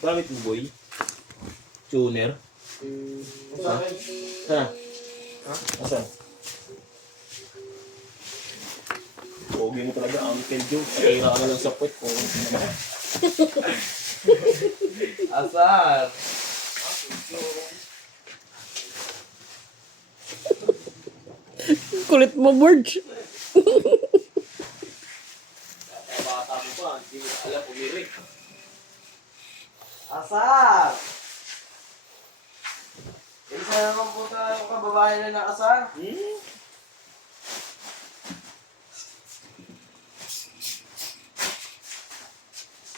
Gamit mo, boy? Tuner? Saan? Saan? Saan? Pogi mo talaga, Uncle Joe. Patira ka na lang sa puwet ko. Asar! Kulit mo, Borge. Bata mo pa, hindi mo alam umirik. Asar! Isa naman po tayo kababae na nakasar.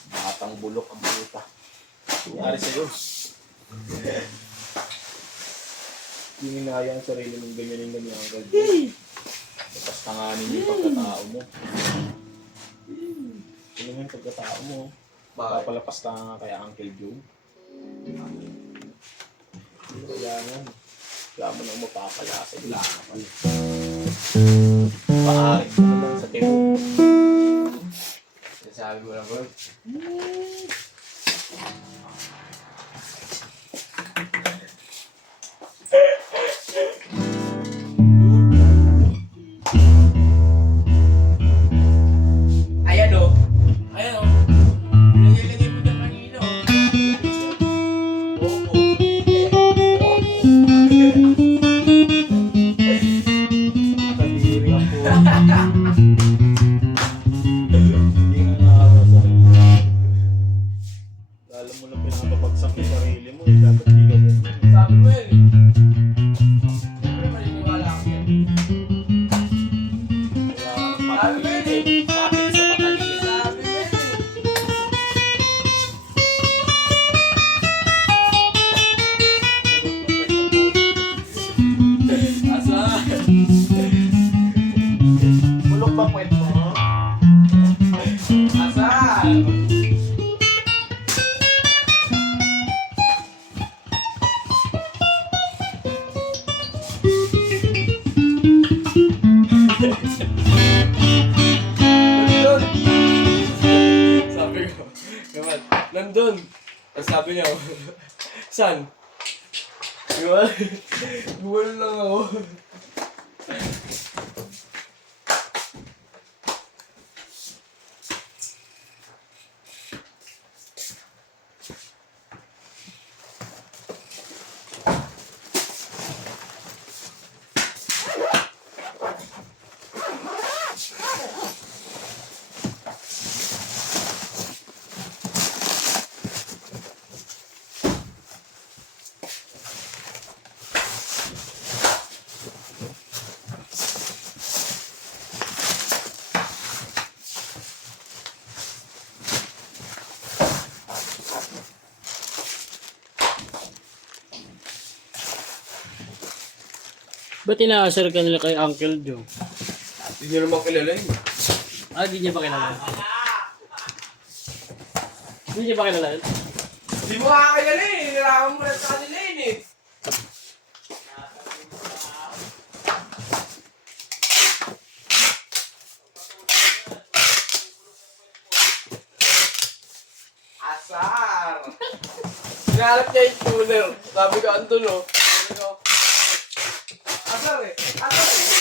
Batang bulok ang puta. Nangyari sa'yo. Hindi minaya ang sarili mong ganyanin na ni Uncle Joe. Tapos tanganin yung pagkatao mo. Ano yung pagkatao mo? Papalapas ka nga kaya Uncle Joe. Kaya nga. Kaya mo nang mapapalasa. Wala ka pala. Paarik ka naman sa tebo. Sabi ko lang, bro. Ayan o. Ayan o. Pinagilagay mo dyan kanina o. Opo. Kadiri ang po. Hindi nga nakakasal. Alam mo lang pinapabagsak yung sarili mo. Dapat di ka mo. Sabi mo yun. Siyempre maniniwala ako yan. Sabi mo yun eh. Bakit sa patalim? Sabi mo yun eh. Asar! Bulok ba kwet mo? Asar! Nandun! Sabi ko, naman, nandun! Tapos sabi niya, saan? Diba? Buwan lang ako. Ba't inaasar ka nila kay Uncle Joe? Hindi niyo naman kilala yun. Ah, di niya ba kilala? Di niya ba kilala? Hindi mo kakilala eh. Nilaman mo na sa kanila yun eh. Asar! Sinalap niya yung tuner. Sabi ko, Anton oh. Sabi ko, Asar eh. Asar eh.